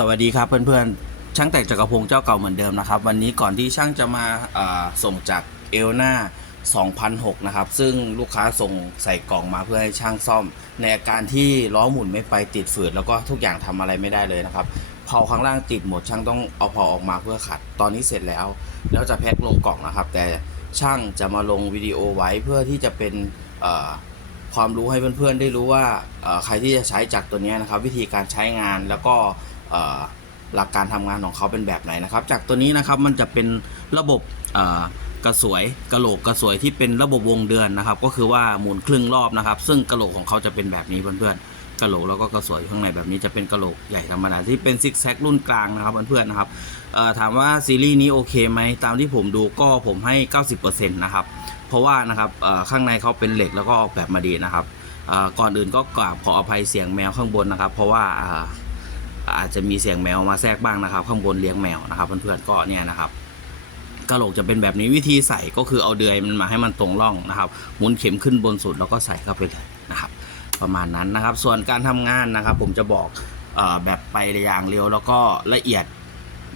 สวัสดีครับเพื่อนๆ ช่างแต่งจักรพงศ์เจ้าเก่าเหมือนเดิมนะครับ วันนี้ก่อนที่ช่างจะมาส่งจากเอลนา2006 นะครับ ซึ่งลูกค้าส่งใส่กล่องมาเพื่อให้ช่างซ่อม ในอาการที่ล้อหมุนไม่ไปติดฝืด แล้วก็ทุกอย่างทำอะไรไม่ได้เลยนะครับเผาข้างล่างติดหมดช่างต้องเอาเผาออกมาเพื่อขัด ตอนนี้เสร็จแล้ว แล้วจะแพ็คลงกล่องนะครับ แต่ช่างจะมาลงวิดีโอไว้เพื่อที่จะเป็นความรู้ให้เพื่อนๆ ได้รู้ว่าใครที่จะใช้จากตัวนี้นะครับ วิธีการใช้งานแล้วก็ หลักการทำงานของเขาเป็นแบบไหนนะครับ จากตัวนี้นะครับมันจะเป็นระบบกระสวยกระโหลกกระสวยที่เป็นระบบวงเดือนนะครับ ก็คือว่าหมุนครึ่งรอบนะครับ ซึ่งกระโหลกของเขาจะเป็นแบบนี้เพื่อนๆกระโหลกแล้วก็กระสวยข้างในแบบนี้จะเป็นกระโหลกใหญ่ธรรมดาที่เป็นซิกแซกรุ่นกลางนะครับเพื่อนๆนะครับถามว่าซีรีส์นี้โอเคไหมตามที่ผมดูก็ผมให้ 90%นะครับเพราะว่านะครับข้างในเขาเป็นเหล็กแล้วก็ออกแบบมาดีนะครับก่อนอื่นก็กราบขออภัยเสียงแมวข้างบนนะครับ เพราะว่า อาจจะมีเสียงแมวมาแทรกบ้างนะครับ ข้างบนเลี้ยงแมวนะครับ เพื่อนๆก็เนี่ยนะครับกระโหลกจะเป็นแบบนี้วิธีใส่ก็คือเอาเดือยมันมาให้มันตรงร่องนะครับหมุนเข็มขึ้นบนสุดแล้วก็ใส่เข้าไปเลยนะครับ ประมาณนั้นนะครับ ส่วนการทำงานนะครับ ผมจะบอกออแบบไปอย่างเร็วแล้วก็ละเอียด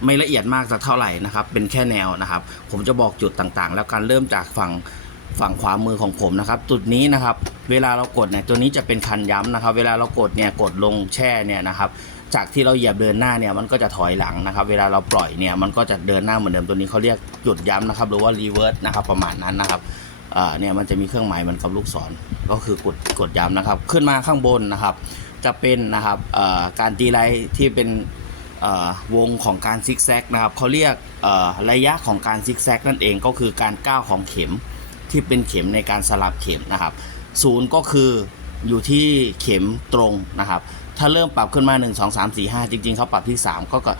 ไม่ละเอียดมากสักเท่าไหร่นะครับ เป็นแค่แนวนะครับ ผมจะบอกจุดต่างๆ แล้วการเริ่มจากฝั่งฝั่งขวามือของผมนะครับ จุดนี้นะครับ เวลาเรากดเนี่ยตัวนี้จะเป็นคันย้ำนะครับ เวลาเรากดเนี่ยกดลงแช่เนี่ยนะครับ จากที่เราเหยียบเดินหน้าเนี่ยมันก็จะถอยหลังนะครับ เวลาเราปล่อยเนี่ยมันก็จะเดินหน้าเหมือนเดิมตัวนี้เขาเรียกจุดย้ำนะครับ หรือว่ารีเวิร์สนะครับประมาณนั้นนะครับเนี่ยมันจะมีเครื่องหมายมือนกับลูกศรก็คือกดกดย้ำนะครับ ขึ้นมาข้างบนนะครับ จะเป็นนะครับการตีไลท์ที่เป็นวงของการซิกแซกนะครับเขาเรียกระยะของการซิกแซกนั่นเองก็คือการก้าวของเข็มที่เป็นเข็มในการสลับเข็มนะครับศูนย์ก็คือ อยู่ที่เข็มตรงนะครับ ถ้าเริ่มปรับขึ้นมา 1 2 3 4 5 จริง ๆเขาปรับที่ 3 ก็ก็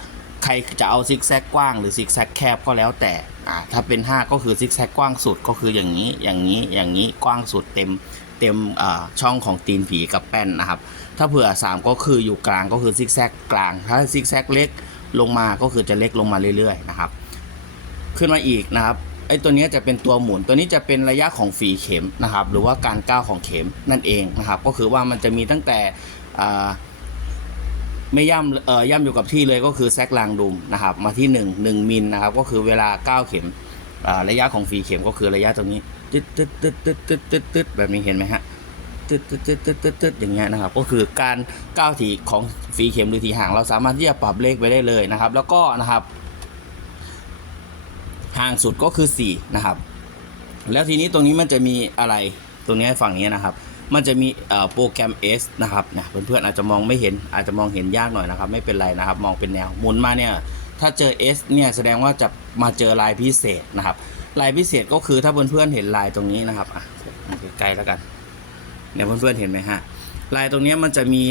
ใครจะเอาซิกแซกกว้างหรือซิกแซกแคบก็แล้วแต่อ่าถ้าเป็น 5 ก็คือซิกแซกกว้างสุดก็คืออย่างนี้อย่างนี้อย่างนี้กว้างสุดเต็มเต็มช่องของตีนผีกับแป้นนะครับ ถ้าเผื่อ 3 ก็คืออยู่กลางก็คือซิกแซกกลาง ถ้าซิกแซกเล็กลงมาก็คือจะเล็กลงมาเรื่อยๆนะครับ ขึ้นมาอีกนะครับ ไอ้ตัวนี้จะเป็นตัวหมุน ตัวนี้จะเป็นระยะของฝีเข็มนะครับ หรือว่าการก้าวของเข็มนั่นเองนะครับ ก็คือว่ามันจะมีตั้งแต่ไม่ย่ำเอ่อย่ำอยู่กับที่เลยก็คือแซกลางดุมนะครับ มาที่ 1 1มิลนะครับ ก็คือเวลาก้าวเข็มระยะของฝีเข็มก็คือระยะตรงนี้ตึ๊ดตึ๊ดตึ๊ดตึ๊ดตึ๊ดตึ๊ดตึ๊ดแบบนี้เห็นไหมฮะตึ๊ดตึ๊ดตึ๊ดตึ๊ดตึ๊ดตึ๊ดอย่างเงี้ยนะครับ ก็คือการก้าวถีของฝีเข็มหรือถีห่างเราสามารถที่จะปรับเลขไปได้เลยนะครับ แล้วก็นะครับ ห่างสุดก็คือ 4 นะครับ แล้วทีนี้ตรงนี้มันจะมีอะไรตรงนี้ฝั่งนี้นะครับ มันจะมีโปรแกรม S นะครับเนี่ยเพื่อนๆอาจจะมองไม่เห็นอาจจะมองเห็นยากหน่อยนะครับ ไม่เป็นไรนะครับ มองเป็นแนวหมุนมาเนี่ยถ้าเจอ S เนี่ยแสดงว่าจะมาเจอลายพิเศษนะครับลายพิเศษก็คือถ้าเพื่อนๆเห็นลายตรงนี้นะครับอะใกล้แล้วกันเดี๋ยวเพื่อนๆเห็นไหมฮะ ลายตรงนี้มันจะมี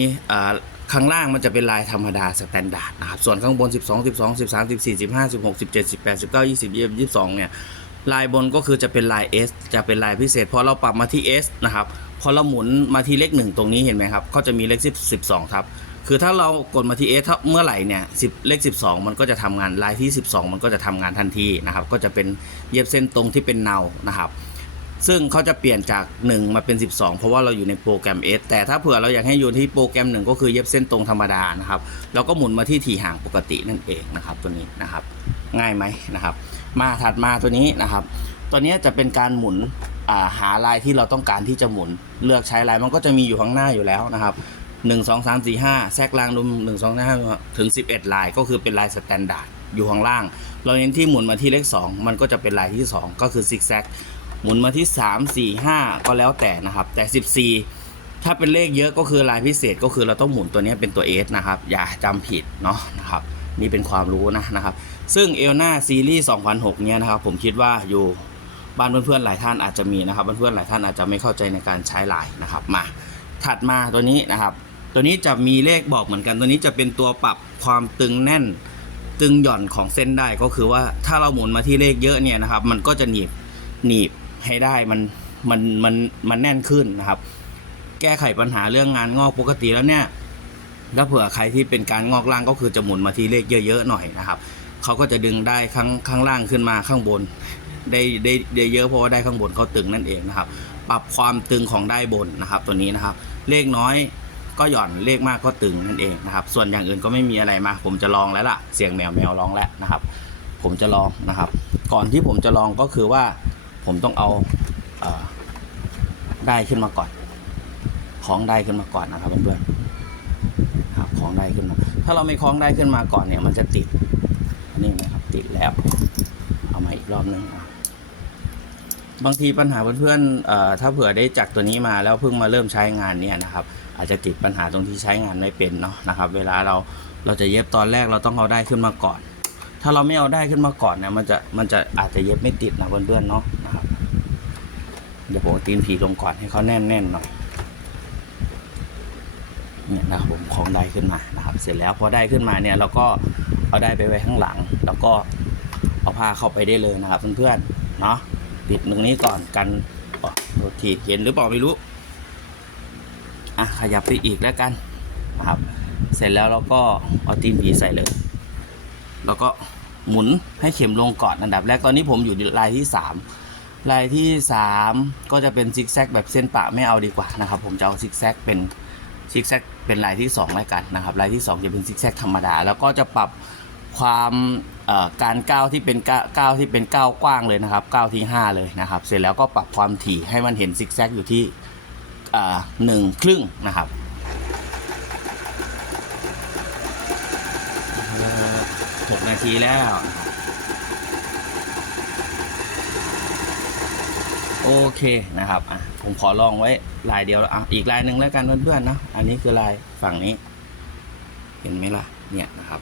ข้างล่างมันจะเป็นลายธรรมดาสแตนดาร์ดนะครับส่วนข้างบน 12 12 13 14 15 16 17 18 19 20 20 22เนี่ยลายบนก็คือจะเป็นลาย S จะเป็นลายพิเศษพอเราปรับมาที่ S นะครับพอเราหมุนมาที่เลขหนึ่งตรงนี้เห็นไหมครับก็จะมีเลข10 12ทับคือถ้าเรากดมาที่ S ถ้าเมื่อไหร่เนี่ย10เลข 12 มันก็จะทำงานลายที่ 12 มันก็จะทำงานทันทีนะครับก็จะเป็นเย็บเส้นตรงที่เป็นเนานะครับ ซึ่งเขาจะเปลี่ยนจาก 1 มาเป็น 12 เพราะว่าเราอยู่ในโปรแกรม S แต่ถ้าเผื่อเราอยากให้อยู่ที่โปรแกรม 1 ก็คือเย็บเส้นตรงธรรมดานะครับเราก็หมุนมาที่ถี่ห่างปกตินั่นเองนะครับตัวนี้นะครับ ง่ายไหมนะครับ มาถัดมาตัวนี้นะครับ ตัวนี้จะเป็นการหมุนาหาลายที่เราต้องการที่จะหมุนเลือกใช้ลายมันก็จะมีอยู่ข้างหน้าอยู่แล้วนะครับ1 2 3 4 5แทรกลางดุม1 2 3 5ถึง 11 ลายก็คือเป็นลายสแตนดาร์ดอยู่ข้างล่าง เราเน้นที่หมุนมาที่เลข 2 มันก็จะเป็นลายที่ 2 ก็คือซิกแซก หมุนมาที่ 3 4 5 ก็แล้วแต่นะครับ แต่ 14 ถ้าเป็นเลขเยอะก็คือลายพิเศษก็คือเราต้องหมุนตัวนี้เป็นตัว S นะครับ อย่าจำผิดเนาะนะครับนี่เป็นความรู้นะนะครับ ซึ่งเอลนาซีรีส์2006 เนี่ยนะครับ ผมคิดว่าอยู่บ้านเพื่อนๆหลายท่านอาจจะมีนะครับเพื่อนๆหลายท่านอาจจะไม่เข้าใจในการใช้ลายนะครับมาถัดมาตัวนี้นะครับ ตัวนี้จะมีเลขบอกเหมือนกัน ตัวนี้จะเป็นตัวปรับความตึงแน่น ตึงหย่อนของเส้นได้ก็คือว่าถ้าเราหมุนมาที่เลขเยอะเนี่ยนะครับ มันก็จะหนีบหนีบ ให้ได้มันมันมันมันแน่นขึ้นนะครับ แก้ไขปัญหาเรื่องงานงอกปกติแล้วเนี่ยถ้าเผื่อใครที่เป็นการงอกล่างก็คือจะหมุนมาที่เลขเยอะๆหน่อยนะครับเขาก็จะดึงได้ข้างข้างล่างขึ้นมาข้างบน ได้ได้ได้เยอะเพราะว่าได้ข้างบนเขาตึงนั่นเองนะครับ ปรับความตึงของได้บนนะครับ ตัวนี้นะครับ เลขน้อยก็หย่อนเลขมากก็ตึงนั่นเองนะครับ ส่วนอย่างอื่นก็ไม่มีอะไรมา ผมจะลองแล้วล่ะ เสียงแมวแมวร้องแล้วนะครับ ผมจะลองนะครับ ก่อนที่ผมจะลองก็คือว่า ผมต้องเอาเอได้ขึ้นมาก่อน ของได้ขึ้นมาก่อนนะครับเพื่อนๆครับของได้ขึ้นมา ถ้าเราไม่คล้องได้ขึ้นมาก่อนเนี่ย มันจะติดอันนี้นะครับติดแล้ว เอามาอีกรอบนึงอะบางทีปัญหาเพื่อนๆอถ้าเผื่อได้จักตัวนี้มาแล้วเพิ่งมาเริ่มใช้งานเนี่ยนะครับ อาจจะติดปัญหาตรงที่ใช้งานไม่เป็นเนาะนะครับ เวลาเราเราจะเย็บตอนแรกเราต้องเอาได้ขึ้นมาก่อน ถ้าเราไม่เอาได้ขึ้นมาก่อนเนี่ยมันจะมันจะอาจจะเย็บไม่ติดนะเพื่อนๆเนาะนะครับเดี๋ยวผมตีนผีลงก่อนให้เขาแน่นๆหน่อยเนี่ยนะครับผมของได้ขึ้นมานะครับ เสร็จแล้วพอได้ขึ้นมาเนี่ยเราก็เอาได้ไปไว้ข้างหลัง แล้วก็เอาผ้าเข้าไปได้เลยนะครับเพื่อนๆเนาะปิดตรงนี้ก่อนกันอ๋อโทษทีเห็นหรือเปล่าไม่รู้อะขยับไปอีกแล้วกันนะครับ เสร็จแล้วเราก็เอาตีนผีใส่เลย แล้วก็หมุนให้เข็มลงก่อนอันดับแรกตอนนี้ผมอยู่ลายที่สามลายที่สามก็จะเป็นซิกแซกแบบเส้นปะไม่เอาดีกว่านะครับ ผมจะเอาซิกแซกเป็นซิกแซกเป็นลายที่2แล้วกันนะครับลายที่ 2 จะเป็นซิกแซกธรรมดา แล้วก็จะปรับความการก้าวที่เป็นก้าวที่เป็นก้าวกว้างเลยนะครับก้าวที่ 5 เลยนะครับ เสร็จแล้วก็ปรับความถี่ให้มันเห็นซิกแซกอยู่ที่หนึ่งครึ่งนะครับ หกนาทีแล้ว โอเคนะครับอะผมขอลองไว้ลายเดียวแล้วอะอีกลายหนึ่งแล้วกันเพื่อนๆนะอันนี้คือลายฝั่งนี้ เห็นไหมล่ะเนี่ยนะครับ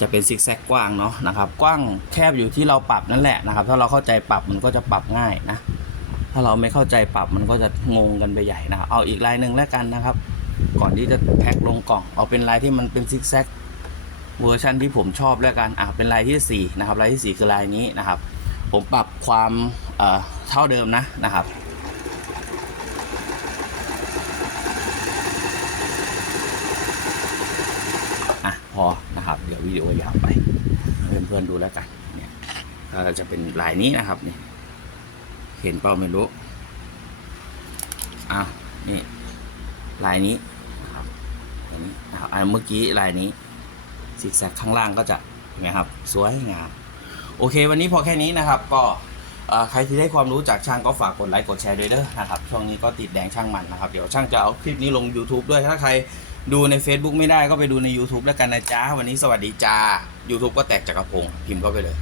จะเป็นซิกแซกกว้างเนาะนะครับ กว้างแคบอยู่ที่เราปรับนั่นแหละนะครับ ถ้าเราเข้าใจปรับมันก็จะปรับง่ายนะ ถ้าเราไม่เข้าใจปรับมันก็จะงงกันไปใหญ่นะครับเอาอีกลายหนึ่งแล้วกันนะครับ ก่อนที่จะแพ็คลงกล่อง เอาเป็นลายที่มันเป็นซิกแซก เวอร์ชันที่ผมชอบแล้วกันอะเป็นลายที่สี่นะครับลายที่สี่คือลายนี้นะครับ ผมปรับความเอ่อเท่าเดิมนะนะครับอะพอนะครับ เดี๋ยววิดีโอยาวไปเพื่อนๆดูแล้วกันเนี่ยก็จะเป็นลายนี้นะครับนี่เห็นเปล่าไม่รู้อะนี่ลายนี้นะครับลายนี้นะครับอันเมื่อกี้ลายนี้ ซิกแซกข้างล่างก็จะเห็นไหมครับสวยงามโอเค วันนี้พอแค่นี้นะครับก็ใครที่ได้ความรู้จากช่างก็ฝากกดไลค์กดแชร์ด้วยเด้อนะครับช่วงนี้ก็ติดแดงช่างมันนะครับ เดี๋ยวช่างจะเอาคลิปนี้ลง YouTube ด้วยถ้าใครดูใน Facebook ไม่ได้ก็ไปดูใน YouTube แล้วกันนะจ๊ะ วันนี้สวัสดีจ้า YouTube ก็แตกจากกระพงพิมพ์ก็ไปเลย